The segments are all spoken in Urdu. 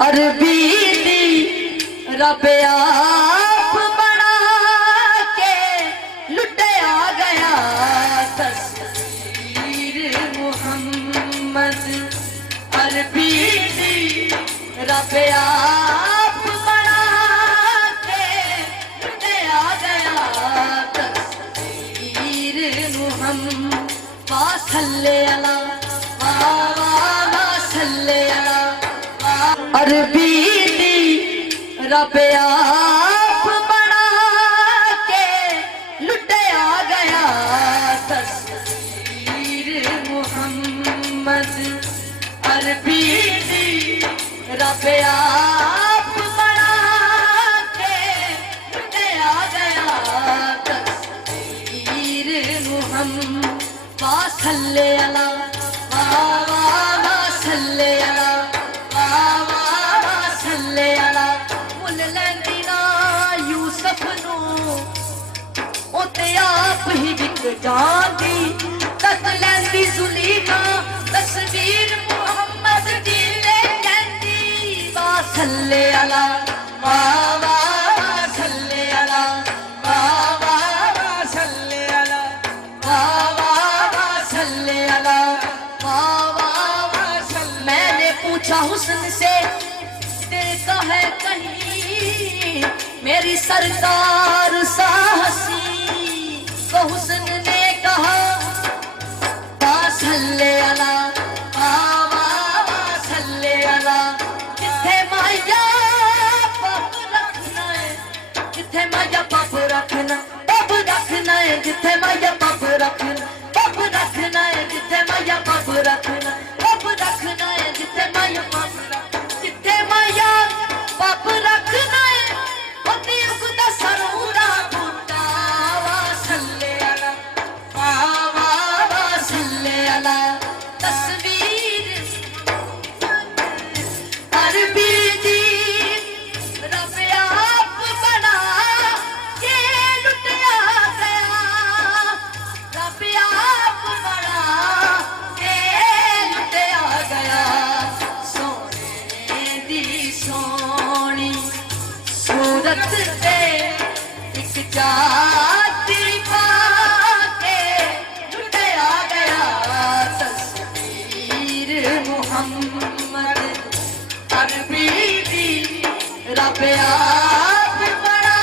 عربی دی رب آپ بنا کے لٹیا گیا تصویر محمد عربی دی رب آپ بنا کے لٹیا گیا تصویر محمد صلی اللہ صلی اللہ عربی دی رب آپ بنا کے لٹیا گیا تصویر محمد عربی دی رب آپ بنا کے لٹیا گیا تصویر محمد صلی اللہ صلی اللہ صلی اللہ مل لیندی نا یوسف نو او تے آپ ہی وک جاندی تک لیندی زلیخا تصویر محمد دی لے لیندی صلی اللہ صلی اللہ صلی اللہ میں نے پوچھا حسن سے دیکھا ہے کہیں میری سرکار سا ہنسی تو حسن نے کہا صلی اللہ صلی اللہ جتھے مایا پاپ رکھنا ہے جتھے مایا پاپ رکھنا پاپ رکھنا ہے جتھے مایا پاپ رکھنا پاپ رکھنا ہے جتھے مایا پاپ رکھنا پاپ رکھنا ہے جتھے مایا پاپ رکھنا جتھے مایا پاپ رکھنا ہے ہوتی خدا سرورا بھوٹا صلی اللہ صلی اللہ تصویر عربی دی رب آپ بنا کے لٹیا گیا رب آپ بنا کے لٹیا گیا سونے دی سونی صورت تے ایک جاتی پا کے لٹیا گیا تصویر محمد عربی دی رب آپ بنا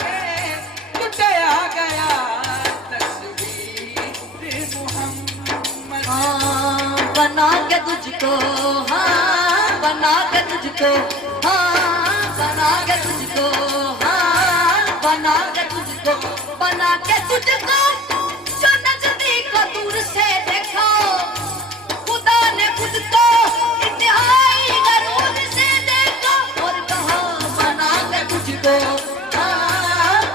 کے لٹیا گیا تصویر محمد بنا کے تجھ کو بنا کے تجھ کو بنا کے تجھ کو بنا کے تجھ کو بنا کے تجھ کو جو نزدیک و دور سے دیکھا خدا نے خود کو انتہائی غرور سے دیکھا اور کہا بنا کے تجھ کو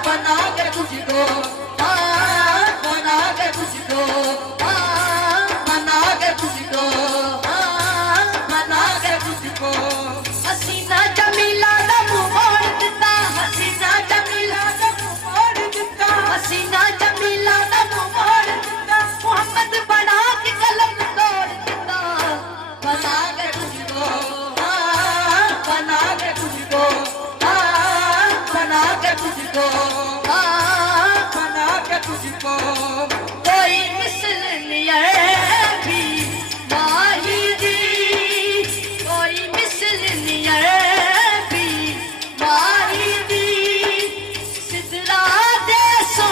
بنا کے تجھ کو بنا کے تجھ کو بنا کے تجھ کو بنا کے تجھ کو حسینہ جمیلہ دا منہ موڑ دیتا حسینہ جمیلہ دا منہ موڑ دیتا حسینہ جمیلہ دا منہ موڑ دیتا محمد بنا کے قلم توڑ دیتا بنا کے تجھ کو بنا کے تجھ کو بنا کے تجھ کو بنا کے تجھ کو کوئی مثل نہیں بھی ماہی دی کوئی مثل نہیں بھی ماہی دی سدرا دے سو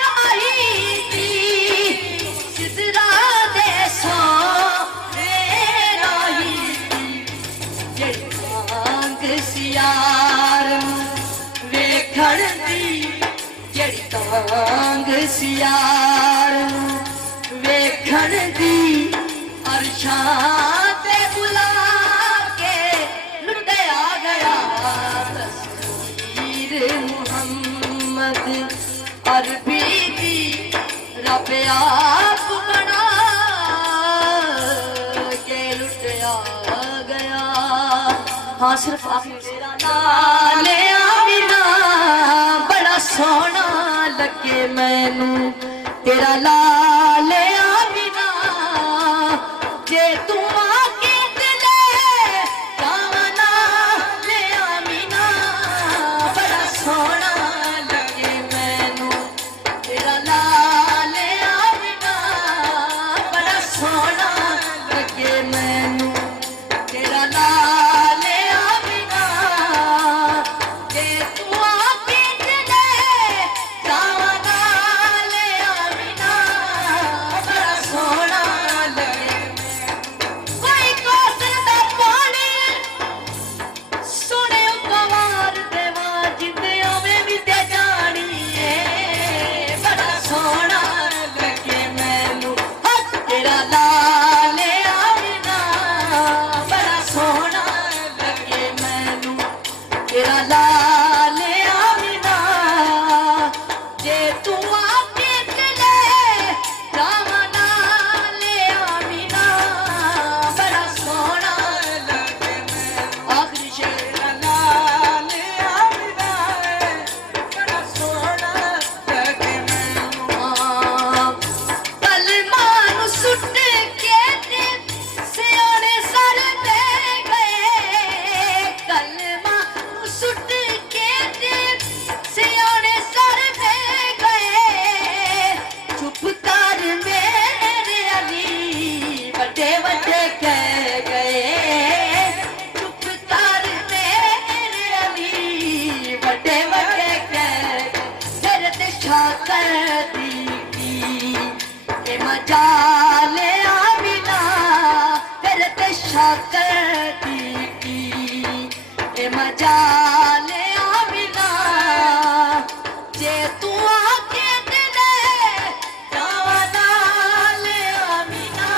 راہی دی سدرا دے سو راہی دی جڑی تانگ سیار ویکھن دی جڑی تانگ سیار ویکھن دی عرشاں تے بلا کے لٹیا گیا تصویر محمد عربی دی رب آپ بنا کے لٹیا گیا ہاں صرف آپ تیرا نام آمینہ بڑا سونا لگے مینوں تیرا لال آمینہ جے تم آ کے دلے کی اے مجال آمنہ جے تو آکے دلے جاوانال آمنہ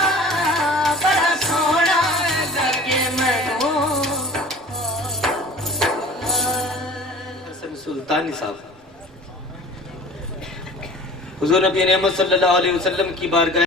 بڑا سونا لگے مینوں حسن سلطانی صاحب حضور نبی رحمت صلی اللہ علیہ وسلم کی بارگاہ